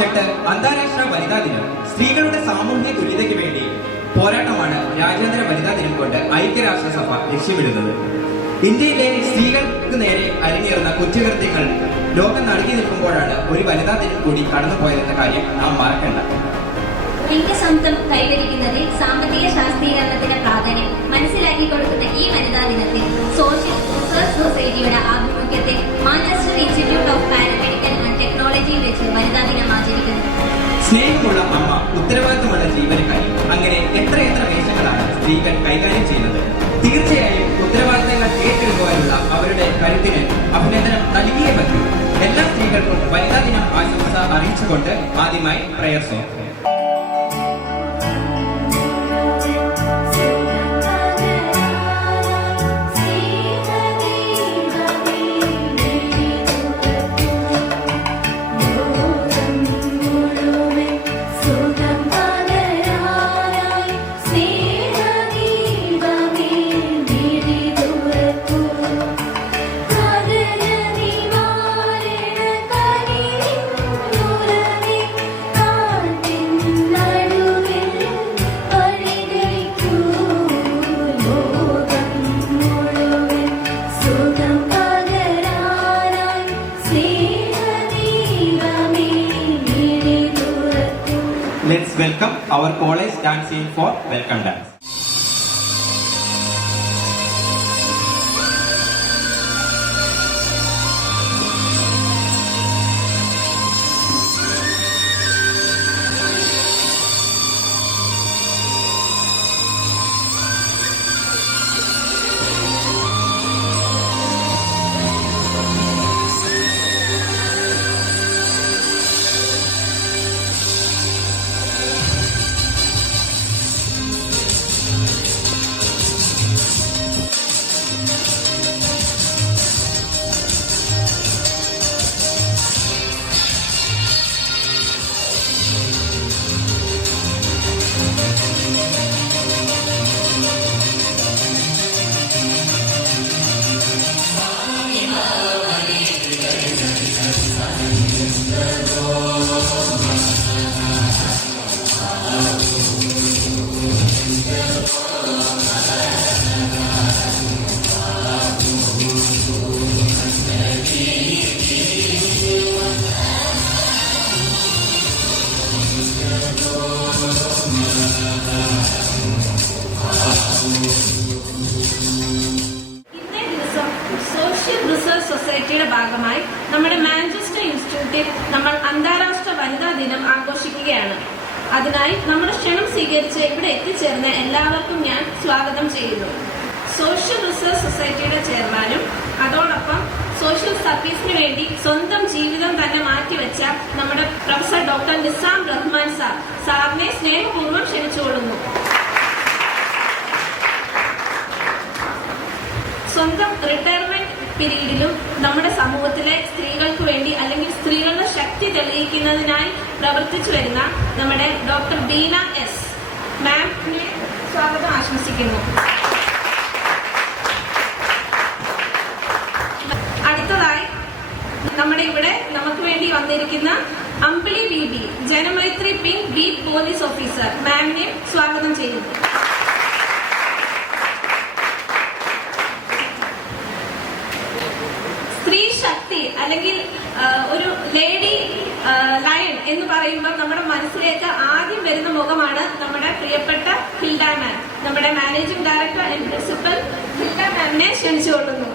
March 8 അന്താരാഷ്ട്ര വനിതാ ദിനം. സ്ത്രീകളുടെ സാമൂഹ്യ തുല്യതയ്ക്ക് വേണ്ടി പോരാട്ടമാണ് രാജ്യാന്തര വനിതാ ദിനം കൊണ്ട് ഐക്യരാഷ്ട്രസഭ ലക്ഷ്യമിടുന്നത്. ഇന്ത്യയിലെ സ്ത്രീകൾക്ക് നേരെ അരങ്ങേറുന്ന കുറ്റകൃത്യങ്ങൾ ലോകം നടത്തി നിൽക്കുമ്പോഴാണ് ഒരു വനിതാ ദിനം കൂടി കടന്നുപോയതെന്ന കാര്യം നാം മറക്കണ്ട. ലിംഗസമത്വം കൈവരിക്കുന്നതിൽ സാമ്പത്തിക ശാസ്ത്രീകരണത്തിന്റെ പ്രാധാന്യം മനസ്സിലാക്കി കൊടുക്കുന്ന ഈ വനിതാ ദിനത്തിൽ സോഷ്യൽ റിസർച്ച് സൊസൈറ്റിയുടെ ആഭിമുഖ്യത്തിൽ Manchester institute of paramedical and ടെക്നോളജിയിൽ വെച്ച് വനിതാ ദിനം ആചരിക്കുന്നു. സ്നേഹമുള്ള അമ്മ, ഉത്തരവാദിത്തമുള്ള ജീവനക്കാരി, അങ്ങനെ എത്രയെത്ര വേഷങ്ങളാണ് സ്ത്രീകൾ കൈകാര്യം ചെയ്യുന്നത്. തീർച്ചയായും ഉത്തരവാദിത്തങ്ങൾ ഏറ്റെടുക്കുവാനുള്ള അവരുടെ കരുത്തിന് അഭിനന്ദനം നൽകിയേ പറ്റൂ. എല്ലാ സ്ത്രീകൾക്കും വനിതാ ദിനം ആശംസ അറിയിച്ചുകൊണ്ട് ആദ്യമായി prayer song. Let's welcome our college dance team for welcome dance. സൊസൈറ്റിയുടെ ഭാഗമായി നമ്മുടെ മാഞ്ചസ്റ്റർ ഇൻസ്റ്റിറ്റ്യൂട്ടിൽ നമ്മൾ അന്താരാഷ്ട്ര വനിതാ ദിനം ആഘോഷിക്കുകയാണ്. അതിനായി നമ്മുടെ ക്ഷണം സ്വീകരിച്ച് ഇവിടെ എത്തിച്ചേർന്ന എല്ലാവർക്കും ഞാൻ സ്വാഗതം ചെയ്യുന്നു. സോഷ്യൽ റിസർച്ച് സൊസൈറ്റിയുടെ ചെയർമാനും അതോടൊപ്പം സോഷ്യൽ സർവീസിന് വേണ്ടി സ്വന്തം ജീവിതം തന്നെ മാറ്റിവെച്ച നമ്മുടെ പ്രൊഫസർ ഡോക്ടർ നിസാം റഹ്മാൻ സാറിനെ സ്നേഹപൂർവ്വം ക്ഷണിച്ചുകൊള്ളുന്നു. സ്വന്തം റിട്ടയർമെന്റ് പീരീഡിലും നമ്മുടെ സമൂഹത്തിലെ സ്ത്രീകൾക്ക് വേണ്ടി അല്ലെങ്കിൽ സ്ത്രീകളുടെ ശക്തി തെളിയിക്കുന്നതിനായി പ്രവർത്തിച്ചു വരുന്ന നമ്മുടെ ഡോക്ടർ ബീന എസ് മാമിനെ സ്വാഗതം ആശംസിക്കുന്നു. അടുത്തതായി നമ്മുടെ ഇവിടെ നമുക്ക് വേണ്ടി വന്നിരിക്കുന്ന Ambili B Janamaithri pink beat police officer മാമിനെ സ്വാഗതം ചെയ്യുന്നു. സ്ത്രീ ശക്തി അല്ലെങ്കിൽ ഒരു ലേഡി ലയൺ എന്ന് പറയുമ്പോൾ നമ്മുടെ മനസ്സിലേക്ക് ആദ്യം വരുന്ന മുഖമാണ് നമ്മുടെ പ്രിയപ്പെട്ട ഹിൽഡ മാം. നമ്മുടെ managing director and principal Hilda മാമിനെ ക്ഷണിച്ചുകൊള്ളുന്നു.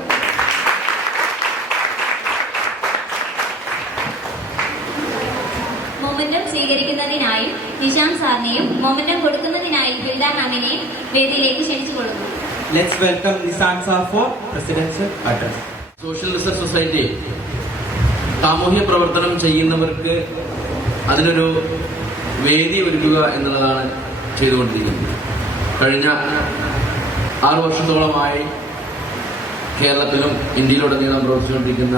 മൊമെന്റം സ്വീകരിക്കുന്നതിനായി നിശാം സാറിനെയും മൊമെന്റം കൊടുക്കുന്നതിനായി ഹിൽഡ മാമിനെയും വേദിയിലേക്ക് ക്ഷണിച്ചുകൊള്ളുന്നു. Let's welcome Nissan sir for presidential address. Social research society സാമൂഹ്യ പ്രവർത്തനം ചെയ്യുന്നവർക്ക് അതിനൊരു വേദി ഒരുക്കുക എന്നുള്ളതാണ് ചെയ്തുകൊണ്ടിരിക്കുന്നത്. കഴിഞ്ഞ 6 വർഷത്തോളമായി കേരളത്തിലും ഇന്ത്യയിലുടനീളം പ്രവർത്തിച്ചുകൊണ്ടിരിക്കുന്ന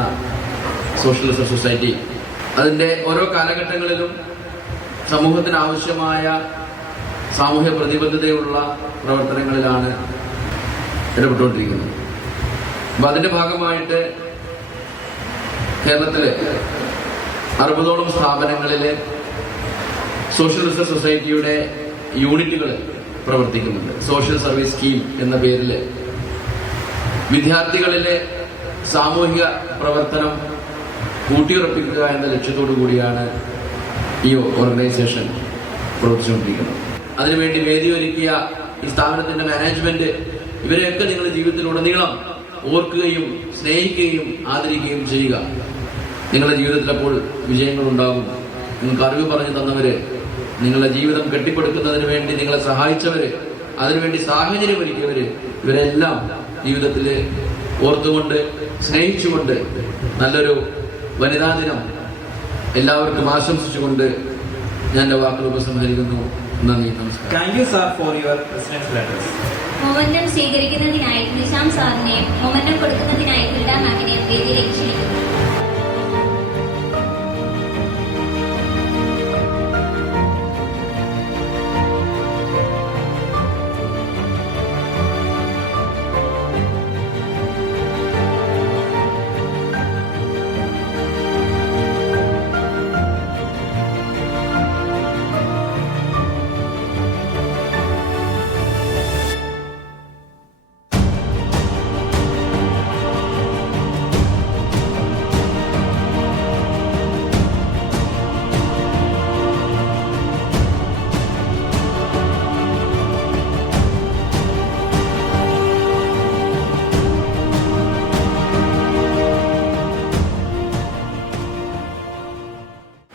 സോഷ്യൽ റിസർച്ച് സൊസൈറ്റി അതിൻ്റെ ഓരോ കാലഘട്ടങ്ങളിലും സമൂഹത്തിന് ആവശ്യമായ സാമൂഹ്യ പ്രതിബദ്ധതയുള്ള പ്രവർത്തനങ്ങളിലാണ് ഇടപെട്ടുകൊണ്ടിരിക്കുന്നത്. അപ്പം അതിൻ്റെ ഭാഗമായിട്ട് കേരളത്തിലെ 60ഓളം സ്ഥാപനങ്ങളിൽ സോഷ്യൽ റിസർച്ച് സൊസൈറ്റിയുടെ യൂണിറ്റുകൾ പ്രവർത്തിക്കുന്നുണ്ട്. സോഷ്യൽ സർവീസ് സ്കീം എന്ന പേരിൽ വിദ്യാർത്ഥികളിലെ സാമൂഹിക പ്രവർത്തനം കൂട്ടിയുറപ്പിക്കുക എന്ന ലക്ഷ്യത്തോടു കൂടിയാണ് ഈ ഓർഗനൈസേഷൻ പ്രവർത്തിച്ചുകൊണ്ടിരിക്കുന്നത്. അതിനുവേണ്ടി വേദിയൊരുക്കിയ ഈ സ്ഥാപനത്തിന്റെ മാനേജ്മെന്റ് ഇവരെയൊക്കെ നിങ്ങളുടെ ജീവിതത്തിലുടനീളം ഓർക്കുകയും സ്നേഹിക്കുകയും ആദരിക്കുകയും ചെയ്യുക. നിങ്ങളുടെ ജീവിതത്തിൽ അപ്പോൾ വിജയങ്ങൾ ഉണ്ടാകും. നിങ്ങൾക്ക് അറിവ് പറഞ്ഞു തന്നവര്, നിങ്ങളുടെ ജീവിതം കെട്ടിപ്പടുക്കുന്നതിന് വേണ്ടി നിങ്ങളെ സഹായിച്ചവര്, അതിനുവേണ്ടി സാഹചര്യം ഒരുക്കിയവര്, ഇവരെല്ലാം ജീവിതത്തിൽ ഓർത്തുകൊണ്ട് സ്നേഹിച്ചുകൊണ്ട് നല്ലൊരു വനിതാ ദിനം എല്ലാവർക്കും ആശംസിച്ചുകൊണ്ട് ഞാൻ എൻ്റെ വാക്കുകൾ ഉപസംഹരിക്കുന്നു. നന്ദി, നമസ്കാരം. Thank you sir for your presidential address. മൊമെന്റം സ്വീകരിക്കുന്നതിനായി നിശാം സാറിനെയും മൊമെന്റം കൊടുക്കുന്നതിനായി ഫിൽഡ മാമിനെയും വേദിയിലേക്ക് ക്ഷണിക്കുന്നു.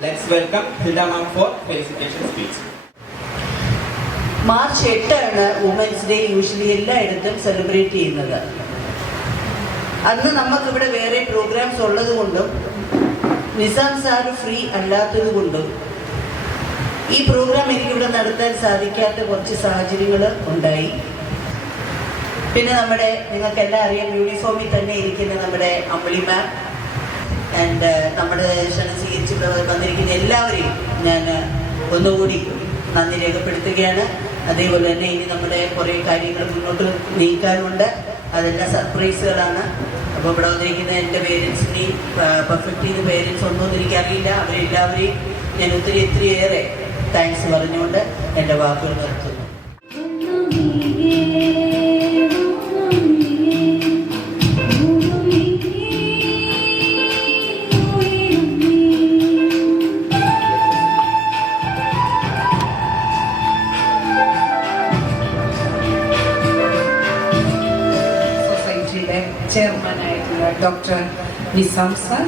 Let's welcome Hilda ma'am for felicitation speech. March 8 ആണ് വുമൻസ് ഡേ യൂഷ്വലി എല്ലായിടത്തും സെലിബ്രേറ്റ് ചെയ്യുന്നത്. അന്ന് നമുക്കിവിടെ വേറെ പ്രോഗ്രാംസ് ഉള്ളത് കൊണ്ടും നിസാം സാറ് ഫ്രീ അല്ലാത്തത് കൊണ്ടും ഈ പ്രോഗ്രാം എനിക്കിവിടെ നടത്താൻ സാധിക്കാത്ത കുറച്ച് സാഹചര്യങ്ങൾ ഉണ്ടായി. പിന്നെ നമ്മുടെ നിങ്ങൾക്കെല്ലാം അറിയാം, യൂണിഫോമിൽ തന്നെ ഇരിക്കുന്ന നമ്മുടെ അമ്പിളി മാം ആൻഡ് നമ്മുടെ ക്ഷണം സ്വീകരിച്ച് വന്നിരിക്കുന്ന എല്ലാവരെയും ഞാൻ ഒന്നുകൂടി നന്ദി രേഖപ്പെടുത്തുകയാണ്. അതേപോലെ തന്നെ ഇനി നമ്മുടെ കുറേ കാര്യങ്ങൾ മുന്നോട്ട് നീക്കാനുണ്ട്. അതെല്ലാം സർപ്രൈസുകളാണ്. അപ്പോൾ ഇവിടെ വന്നിരിക്കുന്ന എൻ്റെ പേരൻസിനെയും പെർഫെക്റ്റ് ചെയ്ത പേരൻസ് ഒന്നും എനിക്കറിയില്ല. അവരെല്ലാവരെയും ഞാൻ ഒത്തിരിയേറെ താങ്ക്സ് പറഞ്ഞുകൊണ്ട് എൻ്റെ വാക്കുകൾ നിർത്തുന്നു. ചെയർമാനായിട്ടുള്ള ഡോക്ടർ നിസാം സാർ,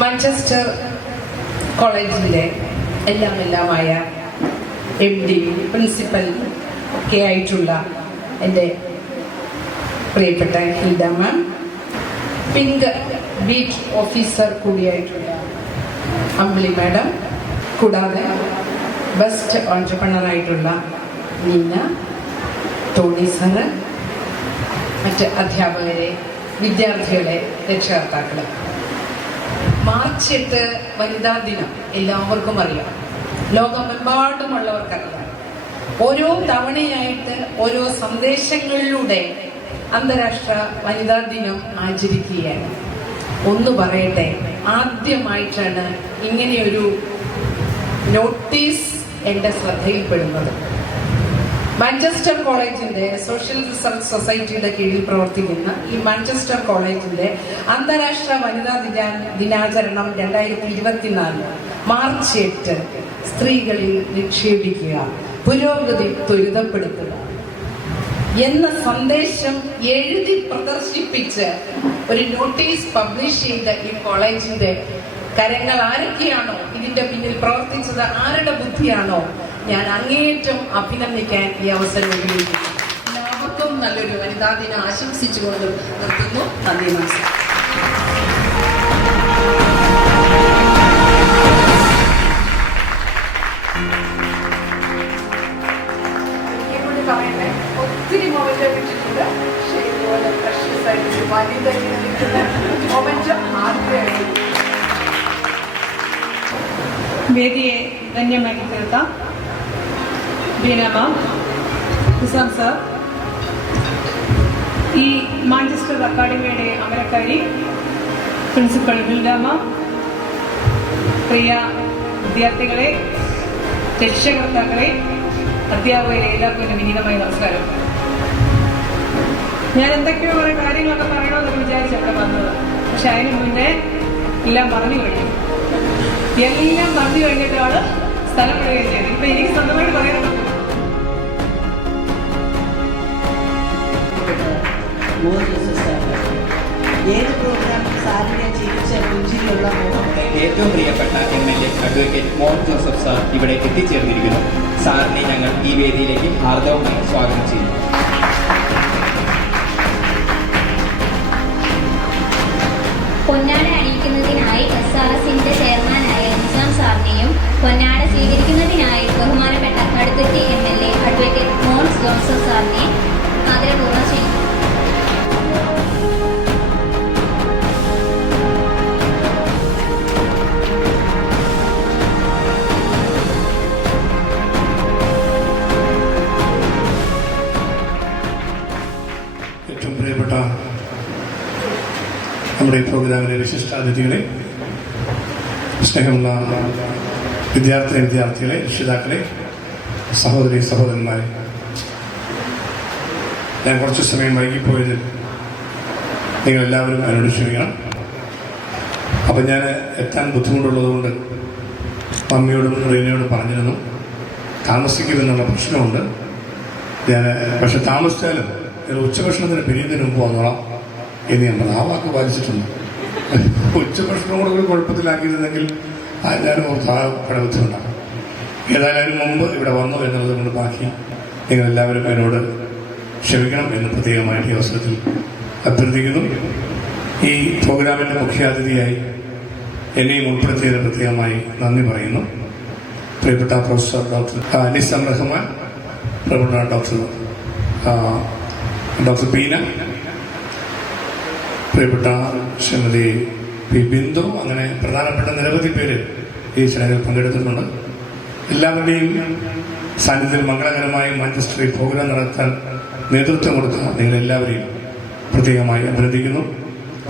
മാഞ്ചസ്റ്റർ കോളേജിലെ എല്ലാമായ MD പ്രിൻസിപ്പൽ ഒക്കെ ആയിട്ടുള്ള എൻ്റെ പ്രിയപ്പെട്ട ഹിൽഡ മാം, പിങ്ക് ബീറ്റ് ഓഫീസർ കൂടിയായിട്ടുള്ള അമ്പിളി മാഡം, കൂടാതെ ബെസ്റ്റ് ഓൺട്രപ്രണറായിട്ടുള്ള നീന, ടോണി സാറ്, മറ്റ് അധ്യാപകരെ, വിദ്യാർത്ഥികളെ, രക്ഷകർത്താക്കളെ. മാർച്ച് 8 വനിതാ ദിനം എല്ലാവർക്കും അറിയാം, ലോകമെമ്പാടുമുള്ളവർക്കറിയാം. ഓരോ തവണയായിട്ട് ഓരോ സന്ദേശങ്ങളിലൂടെ അന്താരാഷ്ട്ര വനിതാ ദിനം ആചരിക്കുകയാണ്. ഒന്ന് പറയട്ടെ, ആദ്യമായിട്ടാണ് ഇങ്ങനെയൊരു നോട്ടീസ് എൻ്റെ ശ്രദ്ധയിൽപ്പെടുന്നത്. മാഞ്ചസ്റ്റർ കോളേജിന്റെ സോഷ്യൽ റിസർച്ച് സൊസൈറ്റിയുടെ കീഴിൽ പ്രവർത്തിക്കുന്ന ഈ മാഞ്ചസ്റ്റർ കോളേജിന്റെ അന്താരാഷ്ട്ര വനിതാ ദിനാചരണം 2024 മാർച്ച് 8 സ്ത്രീകളിൽ നിക്ഷേപിക്കുക, പുരോഗതി ത്വരിതപ്പെടുത്തുക എന്ന സന്ദേശം എഴുതി പ്രദർശിപ്പിച്ച് ഒരു നോട്ടീസ് പബ്ലിഷ് ചെയ്ത ഈ കോളേജിന്റെ കരങ്ങൾ ആരൊക്കെയാണോ ഇതിന്റെ പിന്നിൽ പ്രവർത്തിച്ചത്, ആരുടെ ബുദ്ധിയാണോ, ഞാൻ അങ്ങേയറ്റം അഭിനന്ദിക്കാൻ ഈ അവസരം ഉപയോഗിക്കുന്നു. എല്ലാവർക്കും നല്ലൊരു വനിതാ ദിനം ആശംസിച്ചുകൊണ്ട് നിർത്തുന്നു. നന്ദി, നമസ്കാരം. ഒത്തിരി മൊമെന്റ് വിട്ടിട്ടുണ്ട്. പക്ഷേ ഇതുപോലെ പ്രഷ്യസ് ആയിട്ട് വനിത മൊമെന്റ് ആദ്യമായിട്ട് വേദിയെ ധന്യമാക്കി തീർത്താം ബീന മാം, നിസാം സാർ, ഈ മാഞ്ചസ്റ്റർ അക്കാഡമിയുടെ അമരക്കാരി പ്രിൻസിപ്പൽ ഹിൽഡ മാം, പ്രിയ വിദ്യാർത്ഥികളെ, രക്ഷകർത്താക്കളെ, അധ്യാപകരെ എല്ലാവർക്കും എൻ്റെ വിനീതമായ നമസ്കാരം. ഞാൻ എന്തൊക്കെയോ കുറേ കാര്യങ്ങളൊക്കെ പറയണമെന്നൊക്കെ വിചാരിച്ചൊക്കെ വന്നത്, പക്ഷെ അതിന് മുന്നേ എല്ലാം പറഞ്ഞു കഴിഞ്ഞു. എല്ലാം പറഞ്ഞു കഴിഞ്ഞിട്ടാണ് സ്ഥലം വിടുകയും ചെയ്തത്. ഇപ്പം എനിക്ക് സ്വന്തമായിട്ട് പറയാനൊക്കെ ഏത് പ്രോഗ്രാമിൽ സാറിനെ ചിരിച്ച രുചിയുള്ള മുഖം ഏറ്റവും പ്രിയപ്പെട്ട MLA advocate Mon Joseph sir ഇവിടെ എത്തിച്ചേർന്നിരിക്കുന്നു. സാറിനെ ഞങ്ങൾ ഈ വേദിയിലേക്ക് ഹാർദവമായി സ്വാഗതം ചെയ്യുന്നു. പൊന്നാട അണിയിക്കുന്നതിനായി SRSന്റെ ചെയർമാനായ നിസാം സാറിനെയും പൊന്നാട സ്വീകരിക്കുന്നതിനായി ബഹുമാനപ്പെട്ട Kaduthuruthy MLA advocate Mon Joseph സാറിനെ ആദരപൂർവ്വം ക്ഷണിക്കുന്നു. ഏറ്റവും പ്രിയപ്പെട്ട നമ്മുടെ ഈ പ്രോഗ്രാമിലെ വിശിഷ്ടാതിഥികളെ, സ്നേഹമുള്ള വിദ്യാർത്ഥികളെ, രക്ഷിതാക്കളെ, സഹോദരന്മാരെ, ഞാൻ കുറച്ച് സമയം വൈകിപ്പോയതിൽ നിങ്ങളെല്ലാവരും എന്നോട് ക്ഷമിക്കണം. അപ്പം ഞാൻ എത്താൻ ബുദ്ധിമുട്ടുള്ളതുകൊണ്ട് മമ്മിയോടും റീനയോടും പറഞ്ഞിരുന്നു താമസിക്കുമെന്നുള്ള പ്രശ്നമുണ്ട്. പക്ഷെ താമസിച്ചാലും ഉച്ചഭക്ഷണത്തിന് പിരിയുന്നതിന് മുമ്പ് വന്നോളാം എന്ന് ഞാൻ പറഞ്ഞു. ആ വാക്ക് പാലിച്ചിട്ടുണ്ട്. ഉച്ചഭക്ഷണം കൂടെ ഒരു കുഴപ്പത്തിലാക്കിയിരുന്നെങ്കിൽ ഞാനും ബുദ്ധിമുട്ടാണ്. ഏതായാലും മുമ്പ് ഇവിടെ വന്നു എന്നുള്ളത് കൊണ്ട് ബാക്കി നിങ്ങളെല്ലാവരും എന്നോട് ക്ഷമിക്കണം എന്ന് പ്രത്യേകമായിട്ട് ഈ അവസരത്തിൽ അഭ്യർത്ഥിക്കുന്നു. ഈ പ്രോഗ്രാമിൻ്റെ മുഖ്യാതിഥിയായി എന്നെയും ഉൾപ്പെടുത്തിയതിന് പ്രത്യേകമായി നന്ദി പറയുന്നു. പ്രിയപ്പെട്ട പ്രൊഫസർ ഡോക്ടർ നിസാം റഹ്മാൻ, പ്രിയപ്പെട്ട ഡോക്ടർ ബീന, പ്രിയപ്പെട്ട ശ്രീമതി പി ബിന്ദു, അങ്ങനെ പ്രധാനപ്പെട്ട നിരവധി പേര് ഈ ചടങ്ങിൽ പങ്കെടുത്തിട്ടുണ്ട്. എല്ലാവരുടെയും സാന്നിധ്യത്തിൽ മംഗളകരമായി മാഞ്ചസ്റ്ററിൽ പ്രോഗ്രാം നടത്താൻ നേതൃത്വം കൊടുത്ത നിങ്ങളെല്ലാവരെയും പ്രത്യേകമായി അഭിനന്ദിക്കുന്നു.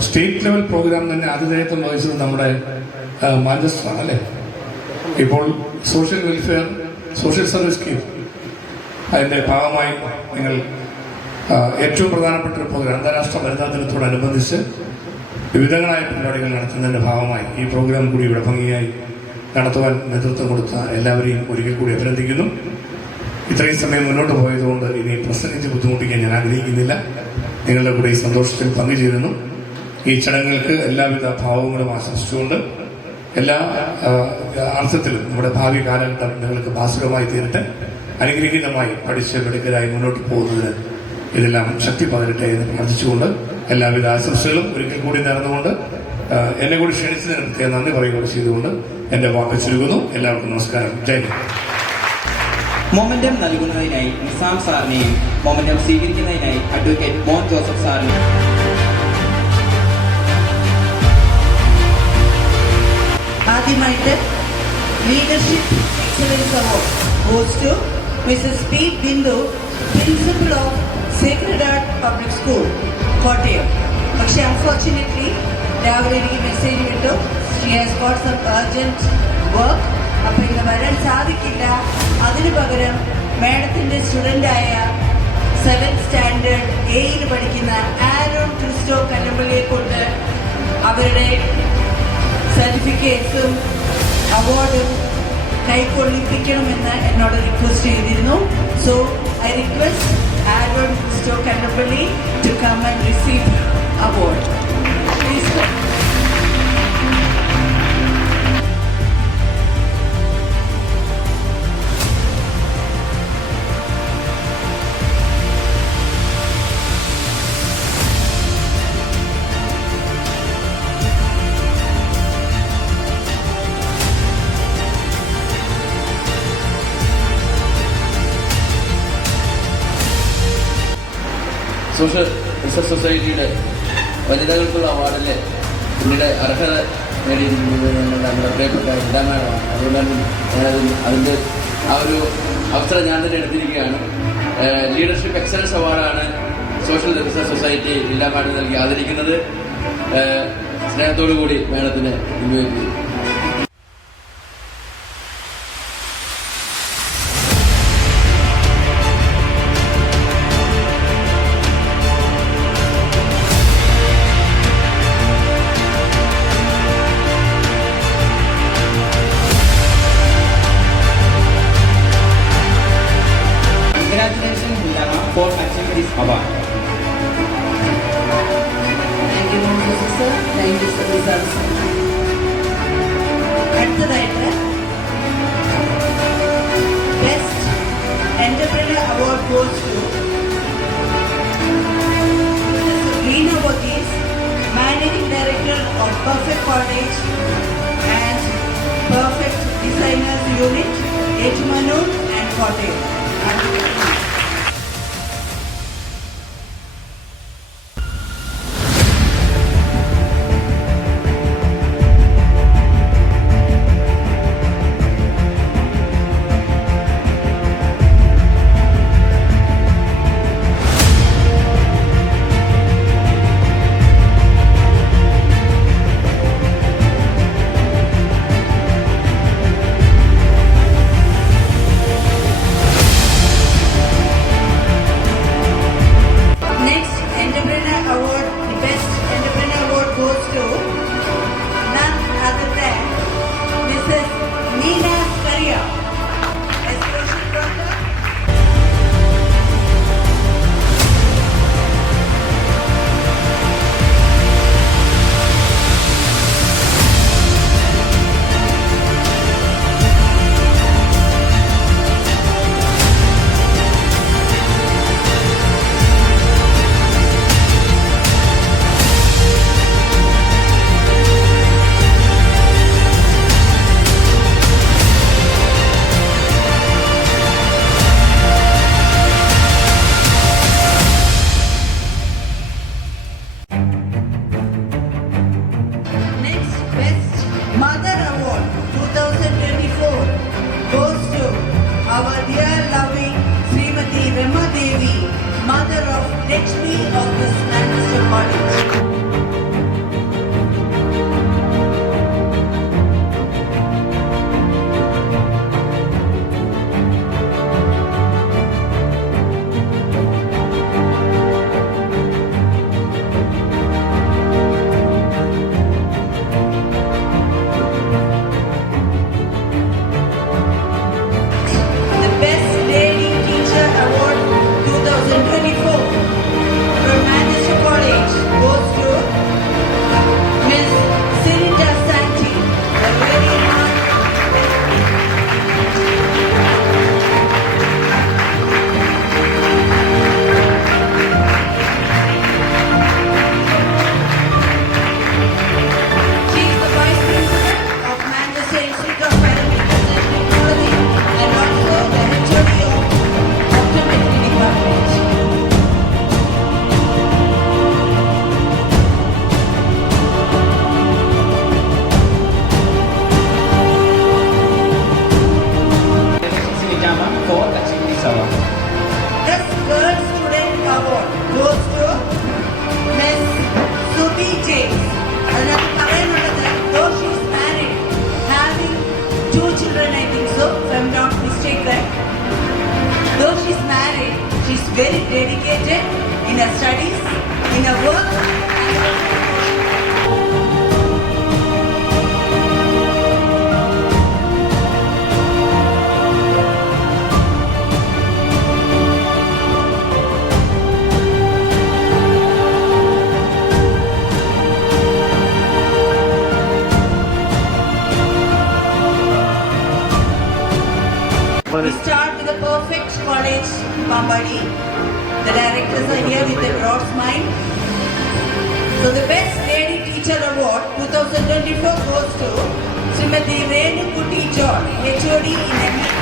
സ്റ്റേറ്റ് ലെവൽ പ്രോഗ്രാം തന്നെ ആതിഥേയത്വം വഹിച്ചത് നമ്മുടെ മാഞ്ചസ്റ്ററാണ് അല്ലേ. ഇപ്പോൾ social welfare social service scheme അതിൻ്റെ ഭാഗമായി നിങ്ങൾ ഏറ്റവും പ്രധാനപ്പെട്ട ഒരു പ്രോഗ്രാം അന്താരാഷ്ട്ര വനിതാ ദിനത്തോടനുബന്ധിച്ച് വിവിധങ്ങളായ പരിപാടികൾ നടത്തുന്നതിൻ്റെ ഭാഗമായി ഈ പ്രോഗ്രാം കൂടി ഇവിടെ ഭംഗിയായി നടത്തുവാൻ നേതൃത്വം കൊടുത്ത എല്ലാവരെയും ഒരിക്കൽ കൂടി അഭിനന്ദിക്കുന്നു. ഇത്രയും സമയം മുന്നോട്ട് പോയതുകൊണ്ട് ഇനി പ്രസംഗിച്ച് ബുദ്ധിമുട്ടിക്കാൻ ഞാൻ ആഗ്രഹിക്കുന്നില്ല. നിങ്ങളുടെ കൂടെ ഈ സന്തോഷത്തിൽ പങ്കുചേരുന്നു. ഈ ചടങ്ങുകൾക്ക് എല്ലാവിധ ഭാവങ്ങളും ആശംസിച്ചുകൊണ്ട് എല്ലാ അർത്ഥത്തിലും നമ്മുടെ ഭാവി കാലഘട്ടം നിങ്ങൾക്ക് ഭാസുരമായി തീരട്ടെ, അനുഗ്രഹീതമായി പഠിച്ച് മിടുക്കരായി മുന്നോട്ട് പോകുന്നതിന് ഇതെല്ലാം ശക്തി പകരട്ടെ എന്ന് പ്രാർത്ഥിച്ചുകൊണ്ട് എല്ലാവിധ ആശംസകളും ഒരിക്കൽ കൂടി നേർന്നുകൊണ്ട് എന്നെ കൂടി ക്ഷണിച്ചതിന് പ്രത്യേകം നന്ദി പറയുകയും ചെയ്തുകൊണ്ട് എൻ്റെ വാക്ക് ചുരുങ്ങുന്നു. എല്ലാവർക്കും നമസ്കാരം. ജയ് ഹിന്ദ്. മൊമെന്റം നൽകുന്നതിനായി നിസാം സാറിനെയും മൊമെന്റം സ്വീകരിക്കുന്നതിനായി അഡ്വക്കേറ്റ് മോൻ ജോസഫ് സാറിനെയും ആദ്യമായിട്ട് leadership excellence award goes to Mrs P Bindu, principal of Sacred Heart Public School, Kottayam. പക്ഷെ അൺഫോർച്ചുനേറ്റ്ലി രാവിലെ എനിക്ക് മെസ്സേജ് കിട്ടും, she has got some urgent work, അപ്പം ഇന്ന് വരാൻ സാധിക്കില്ല. അതിനു പകരം മാഡത്തിൻ്റെ സ്റ്റുഡൻ്റായ 7th സ്റ്റാൻഡേർഡ് എയിൽ പഠിക്കുന്ന ആരോൺ ക്രിസ്റ്റോ കല്ലമ്പള്ളിയെ കൊണ്ട് അവരുടെ സർട്ടിഫിക്കറ്റ്സും അവാർഡും കൈക്കൊള്ളിപ്പിക്കണമെന്ന് എന്നോട് റിക്വസ്റ്റ് ചെയ്തിരുന്നു. So I request Aaron Christo Kallampally to come and receive award. Please. Social research സൊസൈറ്റിയുടെ വനിതകൾക്കുള്ള അവാർഡിൽ പിന്നീട് അർഹത നേടിയിരിക്കുന്നത് നമ്മുടെ പ്രിയപ്പെട്ട ഇടാമാഡമാണ്. അതുകൊണ്ട് അതിൻ്റെ ആ ഒരു അവസരം ഞാൻ തന്നെ എടുത്തിരിക്കുകയാണ്. ലീഡർഷിപ്പ് എക്സലൻസ് അവാർഡാണ് സോഷ്യൽ റിസർച്ച് സൊസൈറ്റി ഇടാമാഡിന് നൽകി ആദരിക്കുന്നത്. സ്നേഹത്തോടു കൂടി മാഡത്തിന് ഇൻവൈറ്റ് ചെയ്തു. for this award. Thank you, Moses sir. Thank you, sir. അടുത്തതായിട്ട് best entrepreneur award goes to Reena Varghese, Managing Director of Perfect Cottage and Perfect Designers Unit, Ejmanur and Cottage. Mother Award 2024 goes to our dear loving Srimati Rema Devi, mother of Lakshmi of this Manchester College. Very dedicated in her studies, in her work. We start with the Perfect College, Pambadi. The directors are here with a broad smile. So the Best Lady Teacher Award 2024 goes to Srimati Renu Kuti John, HOD in MSc.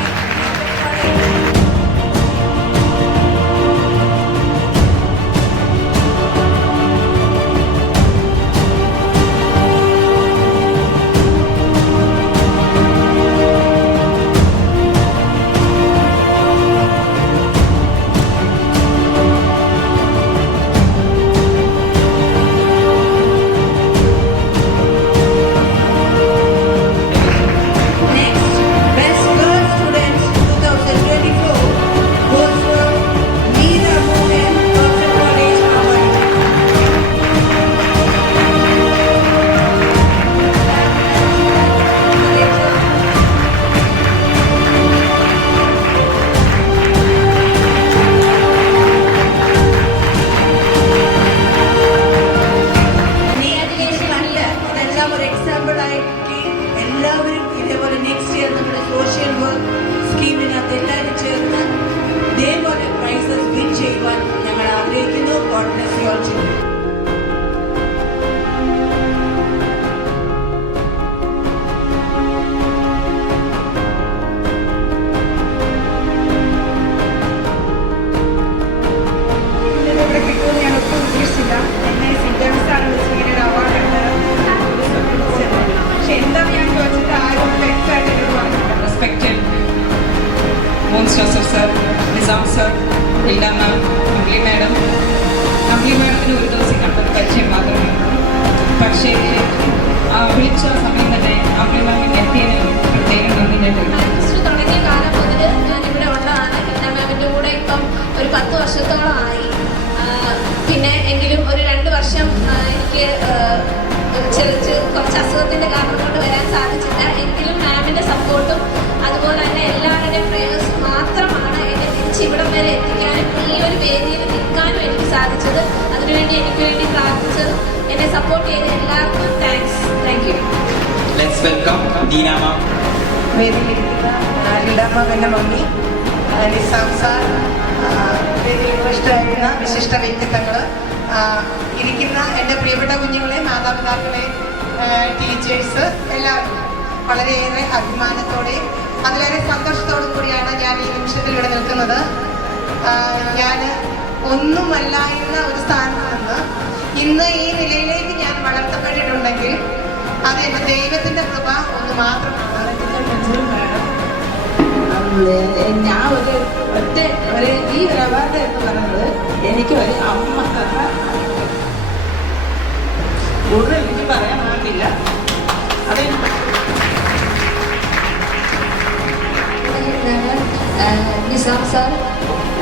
Next, Best Girl Student 2024 അസുഖത്തിന്റെ കാരണം കൊണ്ട് വരാൻ സാധിച്ചില്ല. എങ്കിലും മാമിന്റെ സപ്പോർട്ടും അതുപോലെ തന്നെ എല്ലാവരുടെയും പ്രേയേഴ്സ് മാത്രമാണ് എന്നെ തിരിച്ച് ഇവിടം വരെ എത്തിക്കാനും ഈ ഒരു വേദിയിൽ നിൽക്കാനും എനിക്ക് സാധിച്ചത്. അതിനുവേണ്ടി എനിക്ക് വേണ്ടി പ്രാർത്ഥിച്ചത് എന്നെ സപ്പോർട്ട് ചെയ്ത എല്ലാവർക്കും താങ്ക് യു. ലെറ്റ്സ് വെൽക്കം ദീന മാം. വേദിയിലിരിക്കുന്ന ലീലാമ്മ എൻ്റെ മമ്മി, നിസാം സാർ, വേദിയിൽ ഉപവിഷ്ടരായിരുന്ന വിശിഷ്ട വ്യക്തിത്വങ്ങൾ, ഇരിക്കുന്ന എൻ്റെ പ്രിയപ്പെട്ട കുഞ്ഞുങ്ങളെ, മാതാപിതാക്കളെ, ടീച്ചേഴ്സ്, എല്ലാവരും വളരെയേറെ അഭിമാനത്തോടെ അതിലേറെ സന്തോഷത്തോടും കൂടിയാണ് ഞാൻ ഈ നിമിഷത്തിൽ ഇവിടെ നിൽക്കുന്നത്. ഞാൻ ഒന്നുമല്ലായിരുന്ന ഒരു സ്ഥാനത്ത് നിന്ന് ഇന്ന് ഈ നിലയിലേക്ക് ഞാൻ വളർത്തപ്പെട്ടിട്ടുണ്ടെങ്കിൽ അത് എൻ്റെ ദൈവത്തിൻ്റെ കൃപ ഒന്ന് മാത്രമാണ്. ഞാൻ ഈ ഒരു അവാർഡ് എന്ന് പറയുന്നത് എനിക്ക് ഒരു അമ്മ തന്ന കൂടുതൽ എനിക്ക് പറയാനാകില്ല. അത് നിസാം സാർ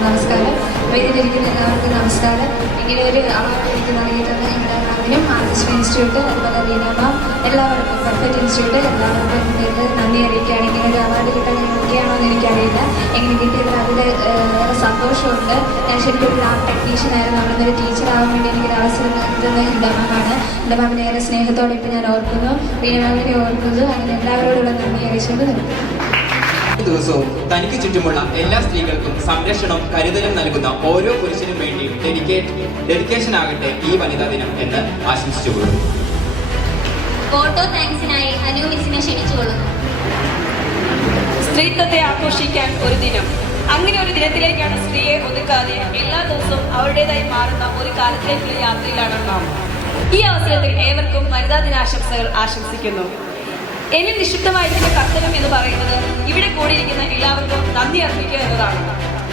നമസ്കാരം. വേദിയിലിരിക്കുന്ന എല്ലാവർക്കും നമസ്കാരം. ഇങ്ങനെ ഒരു അവാർഡ് എനിക്ക് നൽകിയിട്ടുള്ള ഞങ്ങളുടെ മാമിനും ആർട്ടിസ്റ്റ് ഇൻസ്റ്റിറ്റ്യൂട്ട് അതുപോലെ ലീന മാം എല്ലാവർക്കും പെർഫെക്റ്റ് ഇൻസ്റ്റിറ്റ്യൂട്ട് എല്ലാവർക്കും ഇത് നന്ദി അറിയിക്കുകയാണ്. ഇങ്ങനെ ഒരു അവാർഡ് കിട്ടാൻ യോഗ്യമാണോ എന്ന് എനിക്കറിയില്ല. എങ്ങനെ കിട്ടിയതിൽ അതിൽ വളരെ സന്തോഷമുണ്ട്. ഞാൻ ശരിക്കും ഒരു ലാബ് ടെക്നീഷ്യൻ ആയിരുന്നു. അവിടെ നിന്നൊരു ടീച്ചറാവാൻ വേണ്ടി എനിക്കൊരു അവസരം നൽകുന്നത് എൻ്റെ മാമാണ്. എൻ്റെ മാമിനെ ഏറെ സ്നേഹത്തോടെ ഇപ്പം ഞാൻ ഓർക്കുന്നു, ലീന മാമിനെ ഓർക്കുന്നു. അങ്ങനെ എല്ലാവരോടുള്ള നന്ദി അറിയിച്ചുകൊണ്ട് നിർത്തുന്നു. ദിവസവും തനിക്ക് ചുറ്റുമുള്ള എല്ലാ സ്ത്രീകൾക്കും സംരക്ഷണവും കരുതലും നൽകുന്ന ഓരോ പുരുഷനും വേണ്ടിയും ഡെഡിക്കേഷൻ ആകട്ടെ ഈ വനിതാ ദിനം എന്ന് ആശംസിച്ചുകൊള്ളുന്നു. ഫോട്ടോ താങ്ക്സിനായി അനു മിസ്സിനെ ക്ഷണിച്ചുകൊള്ളുന്നു. സ്ത്രീത്വത്തെ ആഘോഷിക്കാൻ ഒരു ദിനം. അങ്ങനെ ഒരു ദിനത്തിലേക്കാണ് സ്ത്രീയെ ഒതുക്കാതെ എല്ലാ ദിവസവും അവരുടേതായി മാറുന്ന ഒരു കാലത്തിലേക്കുള്ള യാത്രയിലാണ് നാം. ഈ അവസരത്തിൽ ഏവർക്കും വനിതാ ദിനാശംസകൾ ആശംസിക്കുന്നു. എന്നിൽ നിക്ഷിപ്തമായിരിക്കുന്ന കർത്തവ്യം എന്ന് പറയുന്നത് ഇവിടെ കൂടിയിരിക്കുന്ന എല്ലാവർക്കും നന്ദി അർപ്പിക്കുക എന്നതാണ്.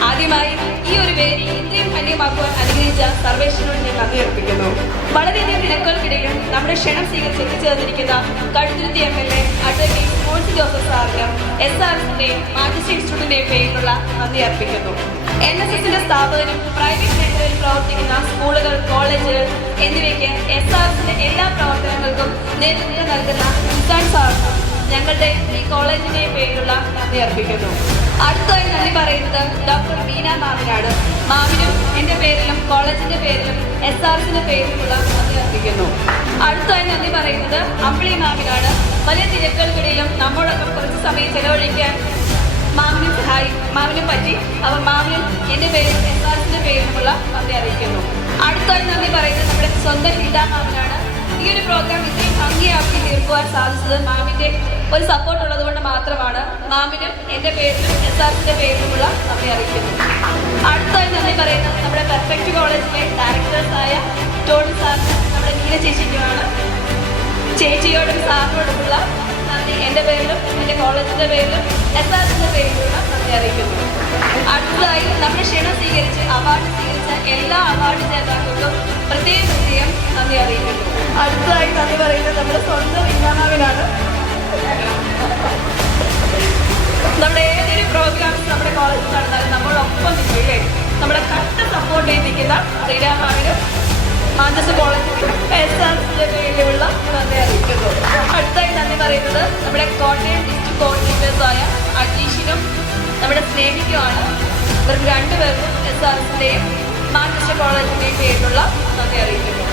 ആദ്യമായി ഈ ഒരു വേദി ഇത്രയും ധന്യമാക്കുവാൻ അനുഗ്രഹിച്ച സർവേശ്വരനോട് ഞാൻ നന്ദി അർപ്പിക്കുന്നു. വളരെയധികം തിരക്കുകൾക്കിടയിലും നമ്മുടെ ക്ഷണം സ്വീകരിച്ച് എത്തിച്ചേർന്നിരിക്കുന്ന കടുത്തുരുത്തി MLA അഡ്വക്കേറ്റ് മോൻസി ജോസഫ് സാറിനും SRSന്റെയും മാഞ്ചസ്റ്റർ ഇൻസ്റ്റിറ്റ്യൂട്ടിന്റെയും പേരിലുള്ള നന്ദി അർപ്പിക്കുന്നു. NSSന്റെ സ്ഥാപകനും പ്രൈവറ്റ് മേഖലയിൽ പ്രവർത്തിക്കുന്ന സ്കൂളുകൾ, കോളേജുകൾ എന്നിവയ്ക്ക് SRSന്റെ എല്ലാ പ്രവർത്തനങ്ങൾക്കും നേതൃത്വം നൽകുന്ന നിസാൻ സാറിനും ഞങ്ങളുടെ ഈ കോളേജിന്റെ പേരിലുള്ള നന്ദി അർപ്പിക്കുന്നു. അടുത്തതായി നന്ദി പറയുന്നത് ഡോക്ടർ മീന മാമിനാണ്. മാമിനും എൻ്റെ പേരിലും കോളേജിന്റെ പേരിലും SRSന്റെ പേരിലുള്ള നന്ദി അർപ്പിക്കുന്നു. അടുത്തതായി നന്ദി പറയുന്നത് അമ്പിളി മാമിനാണ്. വലിയ തിരക്കുകൾക്കിടയിലും നമ്മോടൊപ്പം കുറച്ച് സമയം ചെലവഴിക്കാൻ മാമിനും പറ്റി. അവർ മാമിനും എൻ്റെ പേരിലും SRSന്റെ പേരിലുമുള്ള നന്ദി അറിയിക്കുന്നു. അടുത്തതായി നന്ദി പറയുന്നത് നമ്മുടെ സ്വന്തം ഹിത മാമിനാണ്. ഈ ഒരു പ്രോഗ്രാം ഇത്രയും ഭംഗിയാക്കി തീർക്കുവാൻ സാധിച്ചത് മാമിന്റെ ഒരു സപ്പോർട്ട് ഉള്ളത് കൊണ്ട് മാത്രമാണ്. മാമിനും എൻ്റെ പേരിലും SRSന്റെ പേരിലുമുള്ള നന്ദി അറിയിക്കുന്നു. അടുത്തതായി നന്ദി പറയുന്നത് നമ്മുടെ പെർഫെക്റ്റ് കോളേജിലെ ഡയറക്ടേഴ്സായ ടോണി സാറിനും നമ്മുടെ നീല ചേച്ചിക്കുമാണ്. ചേച്ചിയോടും സാറിനോടുമുള്ള നന്ദി എൻ്റെ പേരിലും എൻ്റെ കോളേജിൻ്റെ പേരിലും SRSന്റെ പേരിലുള്ള നന്ദി അറിയിക്കുന്നു. അടുത്തതായി നമ്മുടെ ക്ഷണം സ്വീകരിച്ച് അവാർഡ് സ്വീകരിച്ച എല്ലാ അവാർഡ് ജേതാക്കൾക്കും പ്രത്യേകം നന്ദി അറിയിക്കുന്നു. അടുത്തതായി നന്ദി പറയുന്നത് നമ്മുടെ സ്വന്തം വിജ്ഞാനാവിനാണ്. നമ്മുടെ ഏതൊരു പ്രോഗ്രാംസ് നമ്മുടെ കോളേജിൽ നടന്നാലും നമ്മളൊപ്പം നിൽക്കില്ലേ, നമ്മുടെ കട്ട സപ്പോർട്ട് ചെയ്ത് നിൽക്കുന്ന ശ്രീരാമാവിനും മാഞ്ചസ്റ്റർ കോളേജിലും SRSന്റെ പേരിലുള്ള നന്ദി അറിയിക്കുന്നു. അടുത്തായി നന്ദി പറയുന്നത് നമ്മുടെ കോട്ടയം ഡിസ്ട്രിക്ട് കോർഡിനേറ്റേഴ്സായ അജീഷിനും നമ്മുടെ സ്നേഹിക്കുമാണ്. ഇവർക്ക് രണ്ടുപേർക്കും SRSന്റെയും മാഞ്ചസ്റ്റർ കോളേജിന്റെയും പേരിലുള്ള നന്ദി അറിയിക്കുന്നു.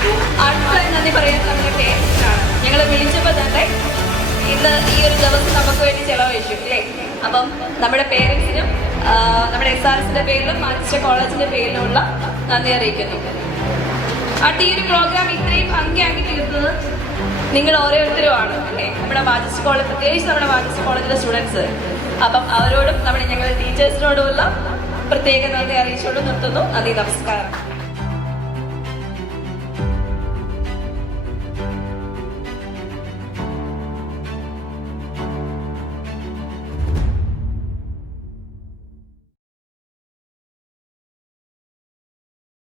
അടുത്തായി നന്ദി പറയുന്നത് നമ്മുടെ പേരൻസിനാണ്. ഞങ്ങൾ വിളിച്ചപ്പോൾ തന്നെ ഇന്ന് ഈ ഒരു ദിവസം നമുക്ക് വേണ്ടി ചെലവഴിച്ചു അല്ലേ. അപ്പം നമ്മുടെ പേരൻസിനും നമ്മുടെ SRSന്റെ പേരിലും മാഞ്ചസ്റ്റർ കോളേജിന്റെ പേരിലുമുള്ള നന്ദി അറിയിക്കുന്നു. അടുത്ത ഈ ഒരു പ്രോഗ്രാം ഇത്രയും ഭംഗിയാക്കി തീർത്തത് നിങ്ങൾ ഓരോരുത്തരുമാണ് അല്ലേ. നമ്മുടെ മാഞ്ചസ്റ്റർ കോളേജ്, പ്രത്യേകിച്ച് നമ്മുടെ മാഞ്ചസ്റ്റർ കോളേജിലെ സ്റ്റുഡൻസ്. അപ്പം അവരോടും ഞങ്ങളുടെ ടീച്ചേഴ്സിനോടുമുള്ള പ്രത്യേക നന്ദി അറിയിച്ചുകൊണ്ട് നിർത്തുന്നു. നന്ദി, നമസ്കാരം.